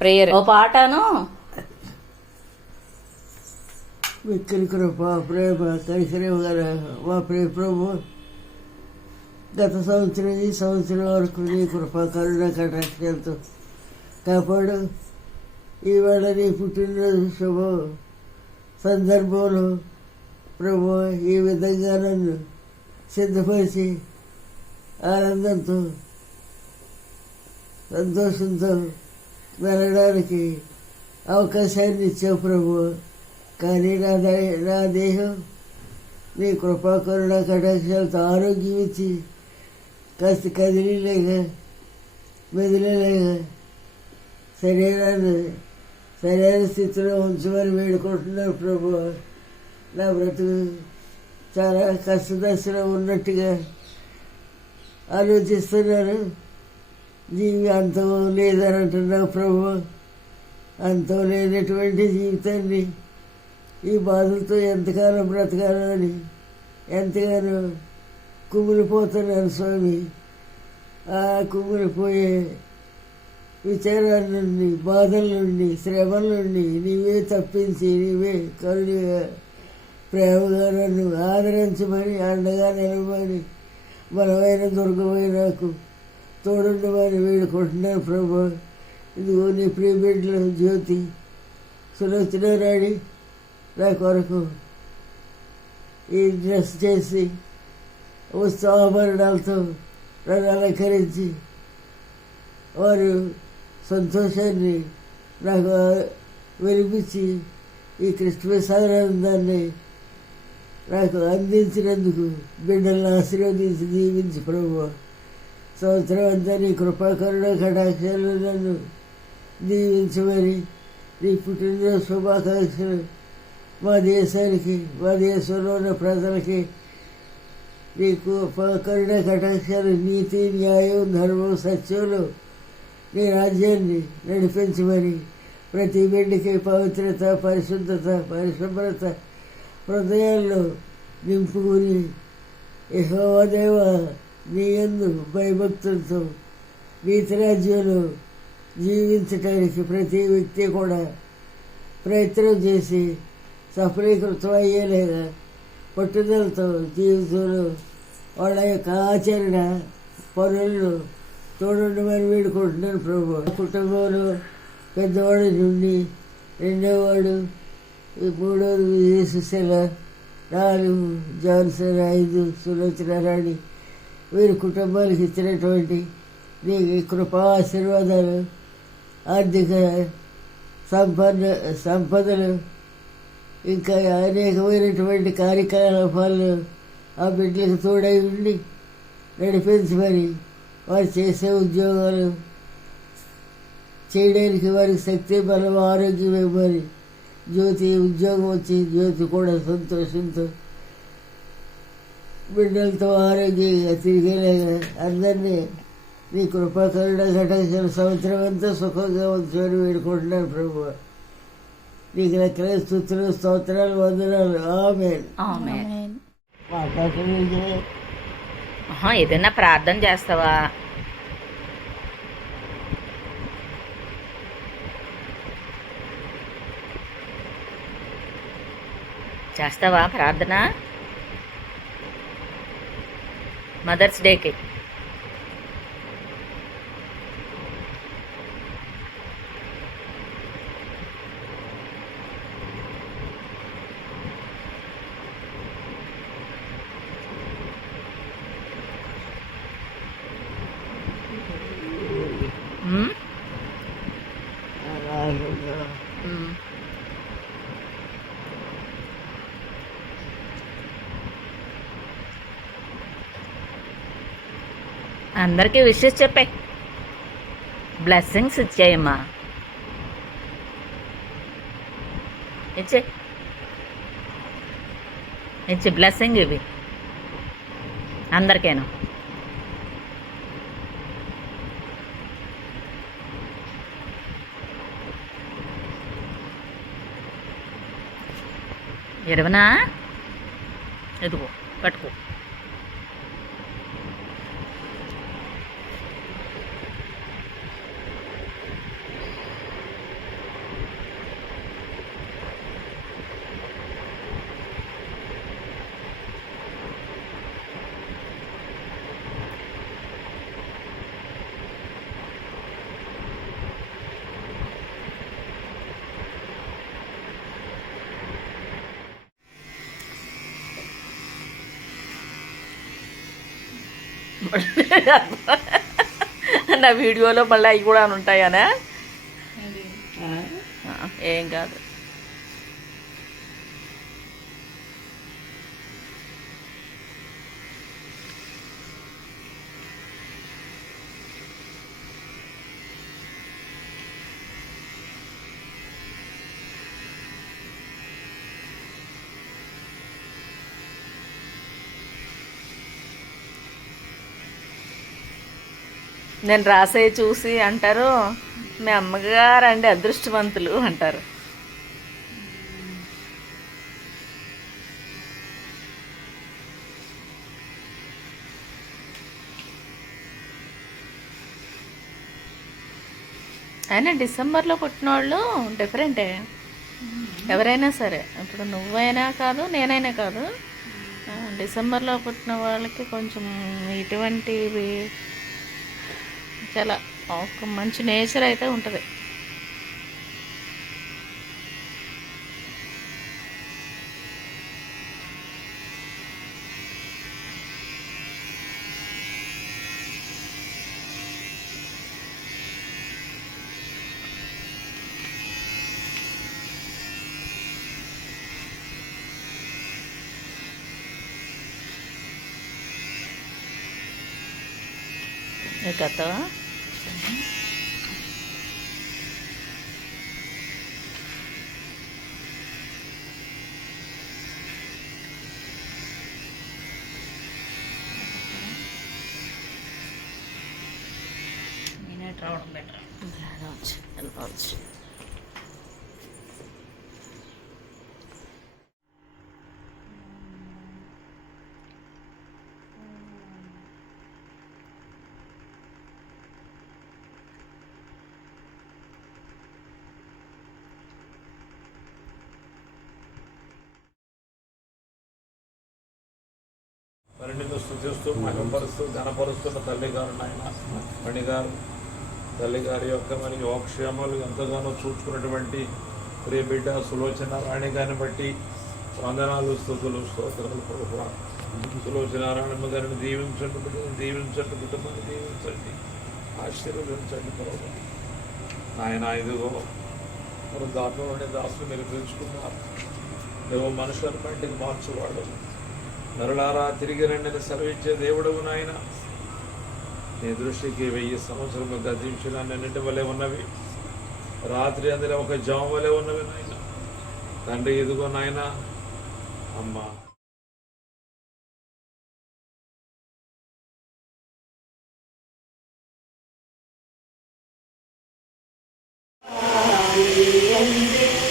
Prayer ఓ పాటను. మిక్కిలి కృప ప్రేమ కనికరం గల మా ప్రియ ప్రభు, గత సంవత్సరం ఈ సంవత్సరం వరకు నీ కృప కరుణ కటాక్షాలతో కాపాడు. ఈవేళ నీ పుట్టినరోజు శుభ సందర్భంలో ప్రభు ఈ విధంగా నన్ను సిద్ధపరిచి ఆనందంతో సంతోషంతో వెళ్ళడానికి అవకాశాన్ని ఇచ్చావు ప్రభు. కానీ నా దేహం నీ కృపా కరుణ కటాక్షాలతో ఆరోగ్యం ఇచ్చి కాస్త కదిలిలేక మెదిలేక శరీరాన్ని సరైన స్థితిలో ఉంచమని వేడుకుంటున్నాను ప్రభు. నా బ్రతుకు చాలా కష్టదశలో ఉన్నట్టుగా ఆలోచిస్తున్నాను. జీవి అంతం లేదని అంటున్నావు ప్రభు. అంతం లేనటువంటి జీవితాన్ని ఈ బాధలతో ఎంతకాలం బ్రతకాలో అని ఎంతగానో కుమిలిపోతున్నాను స్వామి. ఆ కుమిలిపోయే విచారాల నుండి, బాధల నుండి, శ్రమల నుండి నీవే తప్పించి నీవే కరుణగా ప్రేమగా నన్ను ఆదరించమని, అండగా నిలవమని, బలమైన దుర్గమైన నాకు తోడుండమని వేడుకుంటున్నాను ప్రభు. ఇదిగో నీ ప్రియ బిడ్డలు జ్యోతి సులోచన రాణి నా కొరకు ఈ డ్రెస్ చేసి ఉత్సాహభరణాలతో నన్ను అలంకరించి వారు సంతోషాన్ని నాకు వినిపించి ఈ క్రిస్మస్ ఆనందాన్ని నాకు అందించినందుకు బిడ్డలను ఆశీర్వదించి దీవించి ప్రభు. సంవత్సరం అంతా నీ కృపాకరుణ కటాక్షాలు నన్ను దీవించమని, నీ పుట్టినరోజు శుభాకాంక్షలు మా దేశానికి, మా దేశంలో ఉన్న ప్రజలకి నీకు కరుణ కటాక్షాలు, నీతి, న్యాయం, ధర్మం, సత్యంలో నీ రాజ్యాన్ని నడిపించమని, ప్రతి బిడ్డకి పవిత్రత, పరిశుద్ధత, పరిశుభ్రత హృదయాల్లో నింపుకుని యెహోవా దేవా నీ యందు భయభక్తులతో నీతి రాజ్యంలో జీవించటానికి ప్రతి వ్యక్తి కూడా ప్రయత్నం చేసి సఫలీకృతం అయ్యేలాగా పట్టుదలతో జీవితంలో వాళ్ళ యొక్క ఆచరణ పనులను తోడుండమని వేడుకుంటున్నాను ప్రభు. కుటుంబంలో పెద్దవాడి నుండి రెండోవాడు, మూడోది విజయ సుశీల, 4 జాన్సన్, 5 సులోచన రాణి, వీరి కుటుంబాలకు ఇచ్చినటువంటి నీ కృపా ఆశీర్వాదాలు, ఆర్థిక సంపదలు, ఇంకా అనేకమైనటువంటి కార్యకలాపాలు ఆ బిడ్డలకు తోడై ఉండి నడిపించమని, వారు చేసే ఉద్యోగాలు చేయడానికి వారికి శక్తి, బలం, ఆరోగ్యం ఇవ్వమని, జ్యోతి ఉద్యోగం వచ్చి జ్యోతి కూడా సంతోషంతో బిడ్డలతో ఆరోగ్యంగా తిరిగేలాగా అందరినీ నీ కృపాకరుణ ఘటన సంవత్సరం అంతా సుఖంగా ఉంచమని వేడుకుంటున్నాను ప్రభు. నీకు లెక్కల స్తుతులు, స్తోత్రాలు, వందనాలు. ఆమేన్. ఏదైనా ప్రార్థన చేస్తావా? చేస్తావా ప్రార్థన మదర్స్ డేకి? అందరికీ విషెస్ చెప్పే, బ్లెస్సింగ్స్ ఇచ్చాయమ్మా. ఇచ్చే బ్లెస్సింగ్ ఇవి అందరికేనా? ఎరవనా? ఎదుగో పట్టుకో. నా వీడియోలో మళ్ళీ అవి కూడా అని ఉంటాయనా? ఏం కాదు. నేను రాసే చూసి అంటారు, మీ అమ్మగారు అండి అదృష్టవంతులు అంటారు. అయినా డిసెంబర్లో పుట్టిన వాళ్ళు డిఫరెంటే. ఎవరైనా సరే, ఇప్పుడు నువ్వైనా కాదు నేనైనా కాదు, డిసెంబర్లో పుట్టిన వాళ్ళకి కొంచెం ఇటువంటివి చాలా ఒక మంచి నేచర్ అయితే ఉంటుంది. కథ నేనే రావడం బెటర్. వెళ్ళవచ్చు. మరిన్ని స్థుతిస్తూ మహిమపరుస్తూ ఘనపరుస్తున్న తల్లి గారు నాయన మణిగారు తల్లి గారి యొక్క మరి యోగక్షేమాలు ఎంతగానో చూసుకున్నటువంటి ప్రియ బిడ్డ సులోచన రాణి గారిని బట్టి వందనాలు, స్థుతులు, స్తోత్రాలు. ప్రభువా సులోచన రాణమ్మ గారిని దీవించండి, దీవించండి, కుటుంబాన్ని దీవించండి, ఆశీర్వదించండి. ప్రభువా నాయన ఇదిగో మరి దాంట్లోనే దాసులు మీరు పిలుచుకున్నారు. ఏవో మనుషులను బయటికి మార్చువాడు, నరులారా తిరిగి రెండని సెలవిచ్చే దేవుడవు నాయన. నీ దృష్టికి 1000 సంవత్సరము గతించిన నిన్నటి వలె ఉన్నవి, రాత్రి అందరి ఒక జాము వలె ఉన్నవి నాయన. తండ్రి ఇదిగో నాయన అమ్మా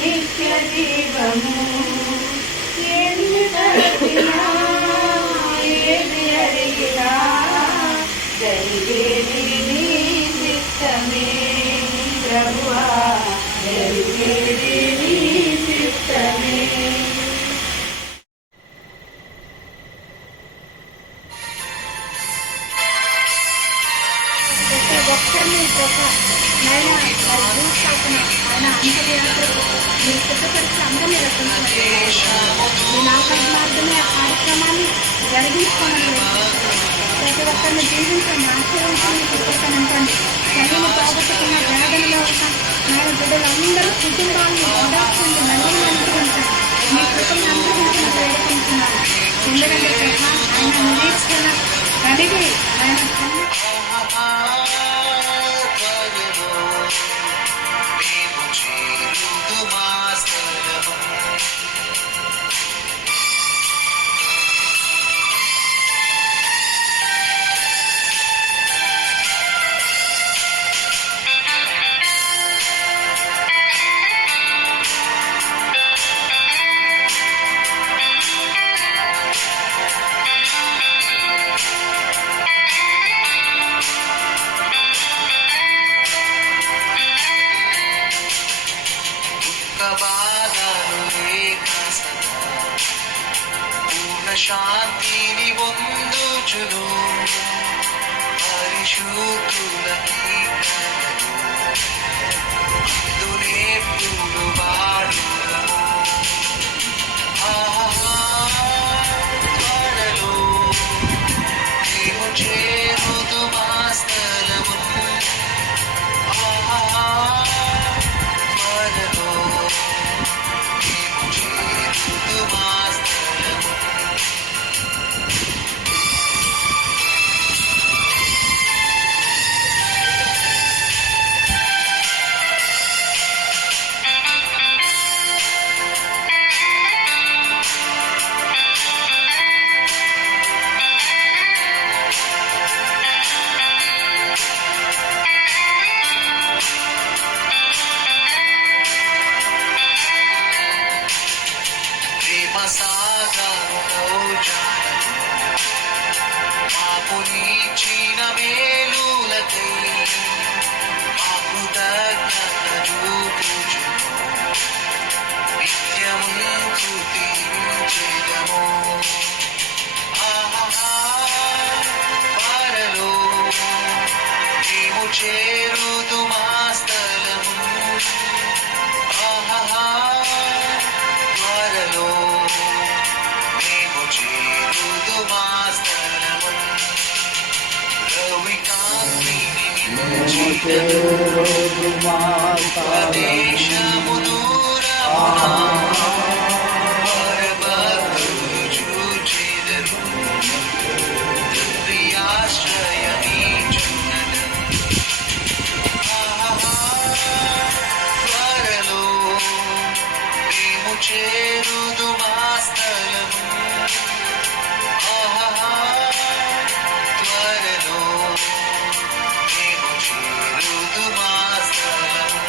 నిత్య జీవము ఏది అడిగినా జరిగేది నీ చిత్తమే ప్రభువా, జరిగేది నీ చిత్తమే. ప్రతి ఒక్కరిని నాయన దూషాల్సిన ఆయన అంతర్యాత్రకు మీరు సిద్ధపరిచి అందరినీ రక్షించినట్టు మీ నాకటి మార్గమే ఆ కార్యక్రమాన్ని జరిగించుకోమని ప్రతి ఒక్కరిని జీవించండి, ఆశీర్వించండి, కృతజ్ఞతండి. తల్లిని పోగొట్టుకున్న వేదనలో ఉన్న నేను బిడ్డలందరూ కుటుంబాన్ని ఓదార్చండి, మళ్ళీ అనుగ్రహించండి. మీ కృపను అనుగ్రహించిన వేడుకుంటున్నాను. ఎందుకంటే ప్రభా ఆయన నిరీక్షణ కలిగి ఆయన శాంతిని పొందుచును పరిశుద్ధులకి అందునేప్పుడు వాడును త్వరలో మేము చేరుదు మా స్థలము ఆహా త్వరలో మేము చేరుదు మా స్థలము రవి కాంతిని ప్రదేశము దూరమునా పరభక్తులు చూచెదరు దివ్యాశ్రయమీచున్నదం త్వరలో మేము చేరుదు మా స్థలము త్వరలో మేము చేరుదు మా స్థలము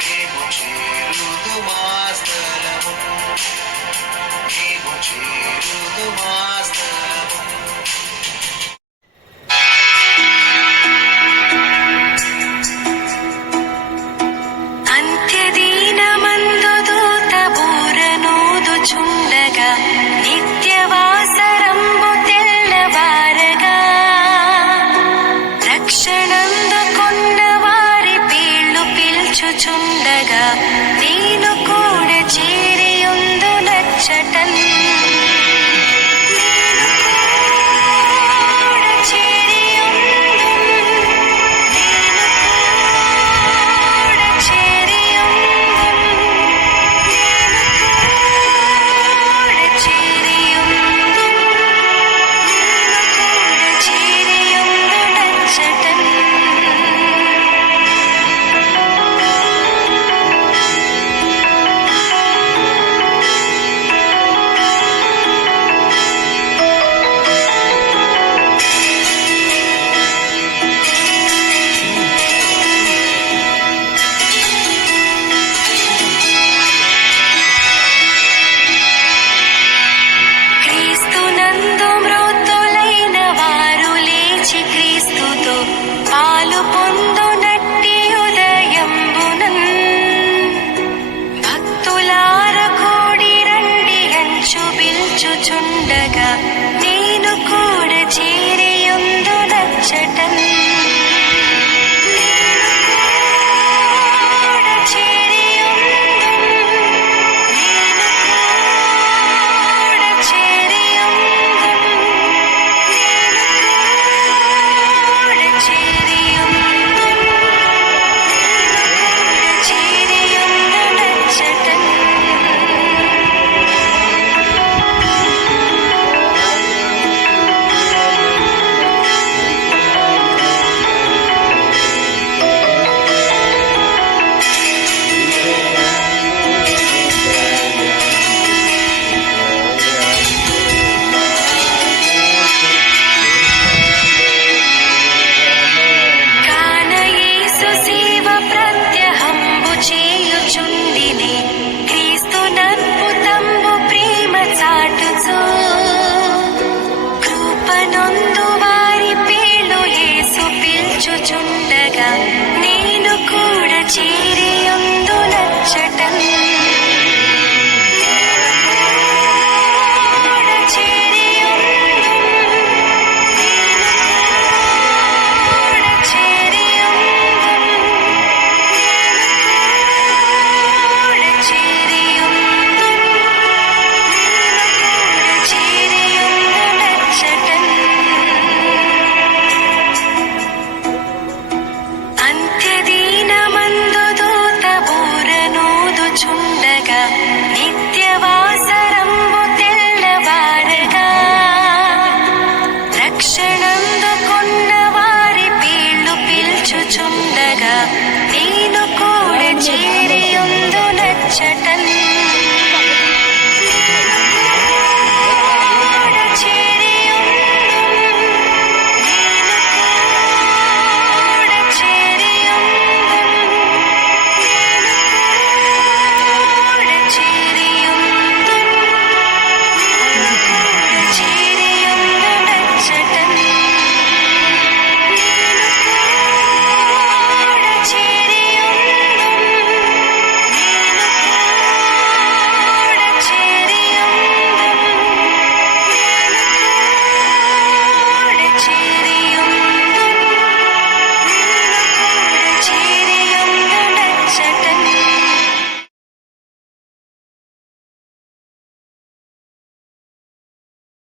మేము చేరుదు మా స్థలము మేము చేరుదు మా స్థలము అంత్యదీనమందు దూత బూరనూదుచుండగా నిత్యవాసరంబు తెల్లవారగా రక్షణందుకున్న వారి పేర్లు పిల్చుచుండగా నేను కూడా చేరియుందు నచ్చటన్